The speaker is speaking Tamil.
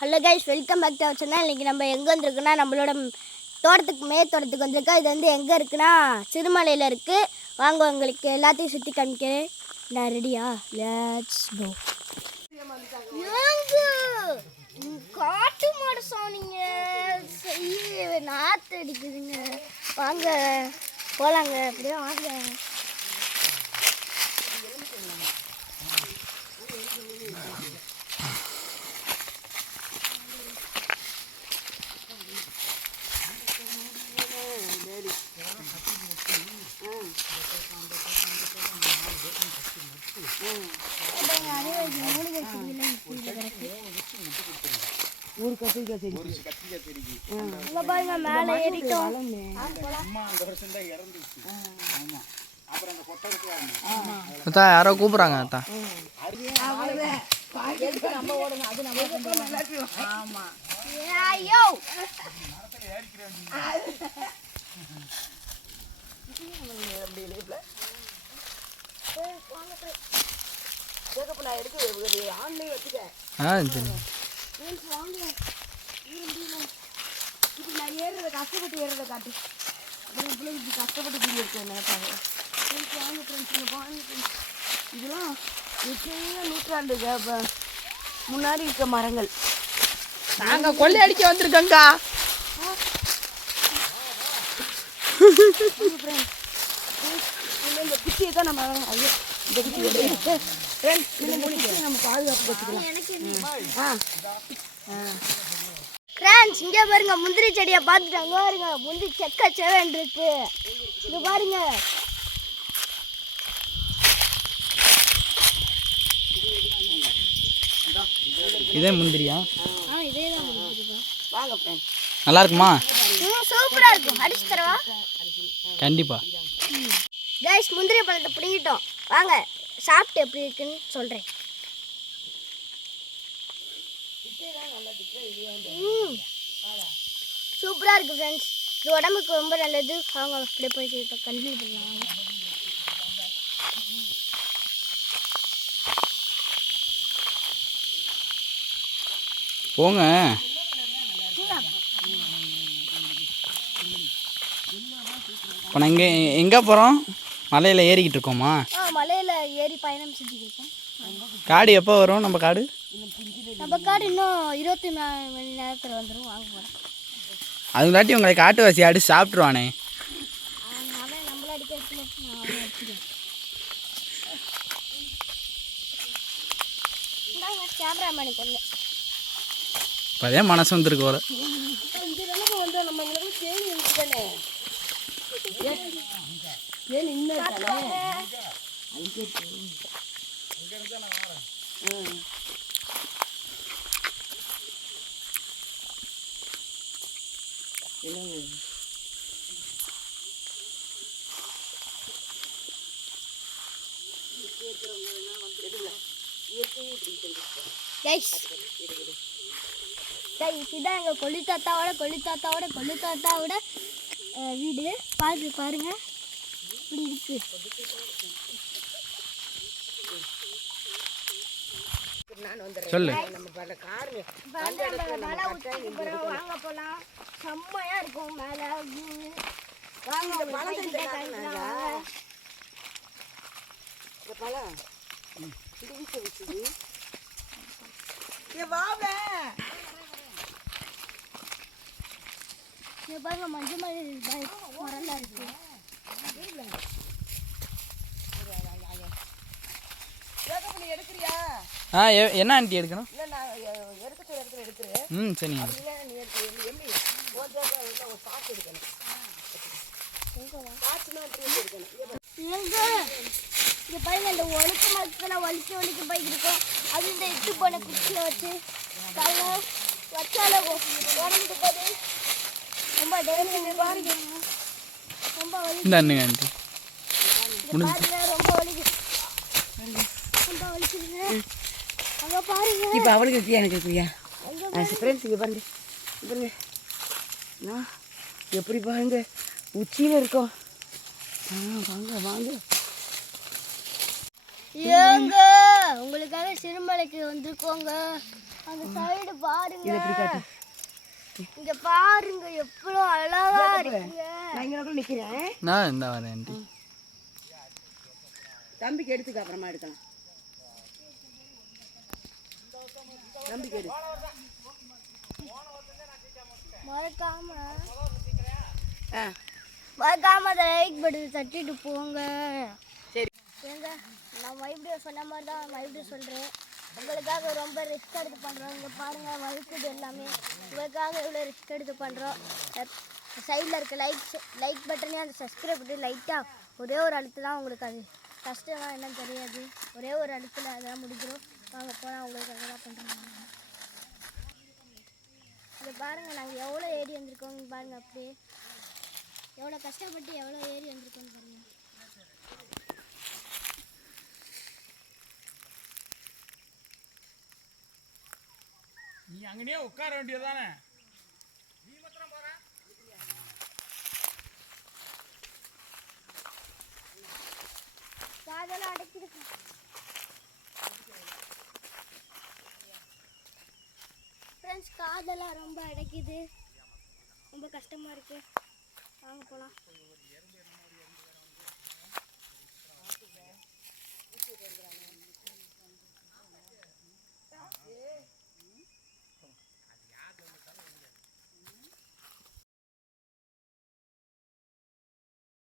Hello guys, welcome back to our channel. இன்றைக்கி நம்ம எங்கே வந்துருக்குன்னா நம்மளோட தோட்டத்துக்கு வந்திருக்கோம். இது வந்து எங்கே இருக்குன்னா சிறுமலையில் இருக்குது. வாங்க உங்களுக்கு எல்லாத்தையும் சுற்றி காமிக்கிறேன். நான் ரெடியா? Let's go. காட்டு மாடு சோனிங்க செய்ய நாற்று அடிக்குதுங்க. வாங்க போகலாங்க, அப்படியே வாங்க. பாருங்க மேலே ஏறிட்டோம். யாரோ கூப்பிடுறாங்க. கஷ்டப்பட்டு ஏறத காட்டு கஷ்டப்பட்டு கூடி இருக்கேன் நினைப்பாங்க. இதெல்லாம் நூற்றாண்டு முன்னாடி இருக்க மரங்கள். நாங்க கொள்ளையடிக்க வந்திருக்கோங்கா. இந்த பிச்சியை தான் நம்ம இந்த பிச்சி நம்ம பாதுகாப்பு வச்சுக்கலாம். ஃப்ரெண்ட்ஸ், இங்கே பாருங்க முந்திரி செடியை பார்த்துட்டு அங்கே பாருங்க முந்திரி செக்க செவன் இருக்கு. இங்கே பாருங்க. இதே முந்திரியா? இதே தான் முந்திரி. வாங்க ஃப்ரெண்ட்ஸ், நல்லா இருக்குமா? சூப்பராக இருக்கும். அடிச்சு தரவா? கண்டிப்பா. கைஸ், முந்திரி பழத்தை பிடிங்கிட்டோம். வாங்க சாப்பிட்டு எப்படி இருக்குன்னு சொல்கிறேன். சூப்பராக இருக்குது ஃப்ரெண்ட்ஸ். இது உடம்புக்கு ரொம்ப நல்லது. வாங்க அப்படியே போய் இப்போ கண்டினியூ பண்ணலாம். போங்க. இப்போ நாங்கள் எங்கே போகிறோம்? மலையில் ஏறிக்கிட்டு இருக்கோமா? மலையில் ஏறி பயணம் செஞ்சுக்கிட்டு இருக்கோம். காடு எப்போ வரும்? நம்ம காடு இன்னும் 24 மணி நேரத்தில் வந்துடும். வாங்க போகிறோம். அதுங்காட்டி உங்களை காட்டுவாசி அடிச்சு சாப்பிட்ருவானே. நம்மள அடிக்க கேமராமேனு கொண்டு இப்போதே மனசு வந்துருக்கு வர. இதான் எங்கள் கொள்ளித்தாத்தாவோட வீடு. பாருங்க இப்படி இருக்கு. சொல்லு. வாங்க போலாம். செம்மையா இருக்கும் மேல. பாருங்க மஞ்சள் மரம்லாம் இருக்கு. என்ன ஆண்டி எடுக்கணும்? சரிங்க. இங்கே பாருங்க, இந்த ஒழுக்க மரத்தில் வலிக்க போய்க்கு இருக்கோம். அது இந்த இட்டு போன குச்சியில் வச்சு பாருங்க வச்சால உடஞ்சிட்டு போகுது. ரொம்ப டேஞ்சர். பாருங்க ரொம்ப வலி. ஆண்டி பாருங்க ரொம்ப வலிக்குது. அங்கே பாருங்க. இப்போ அவளுக்கு இருக்கியா எனக்கு இருக்கியா? ஃப்ரெண்ட்ஸ் இங்கே பாருங்க எப்படி பாருங்க உச்சியில் இருக்கோம். வாங்க வாங்க. ஏங்க உங்களுக்காக சிறுமலைக்கு வந்திருக்கோங்க. அந்த சைடு பாருங்க. இது எப்படி காட்டு? இங்க பாருங்க எவ்வளவு அழகா இருக்குங்க. நான் இங்கே நிற்கிறேன். நான் இந்த வரேன் ஆண்டி. தம்பிக்கு எடுத்துக்க, அப்புறமா எடுக்கலாம். தம்பிக்கு எடு. மறக்காம அதை லைக் பட்டன் தட்டிட்டு போங்க. சரி. ஏங்க நான் மறுபடியும் சொன்ன மாதிரி தான் மறுபடியும் சொல்கிறேன். உங்களுக்காக ரொம்ப ரிஸ்க் எடுத்து பண்ணுறோம். இங்கே பாருங்கள் வழுக்குது எல்லாமே. உங்களுக்காக எவ்வளோ ரிஸ்க் எடுத்து பண்ணுறோம். சைடில் இருக்க லைக் பட்டனே அந்த சப்ஸ்கிரைப் பண்ணி லைட்டாக ஒரே ஒரு அழுத்து தான். உங்களுக்கு அது கஷ்டம்லாம் என்னன்னு தெரியாது. ஒரே ஒரு அழுத்தில் அதெல்லாம் முடிஞ்சிடும். வாங்க போனால் உங்களுக்கு அதெல்லாம் பண்ணுறோம். இதை பாருங்கள் நாங்கள் எவ்வளோ ஏறி வந்திருக்கோம். இங்கே பாருங்கள் அப்படியே எவ்வளோ கஷ்டப்பட்டு எவ்வளோ ஏறி வந்திருக்கோன்னு பாருங்கள். நீ அங்கனே உட்கார வேண்டியதானே. காதெல்லாம் அடைச்சிருக்கு. ஃப்ரெண்ட்ஸ் காதெல்லாம் ரொம்ப அடைக்குது. ரொம்ப கஷ்டமாக இருக்குது. வாங்க போகலாம்.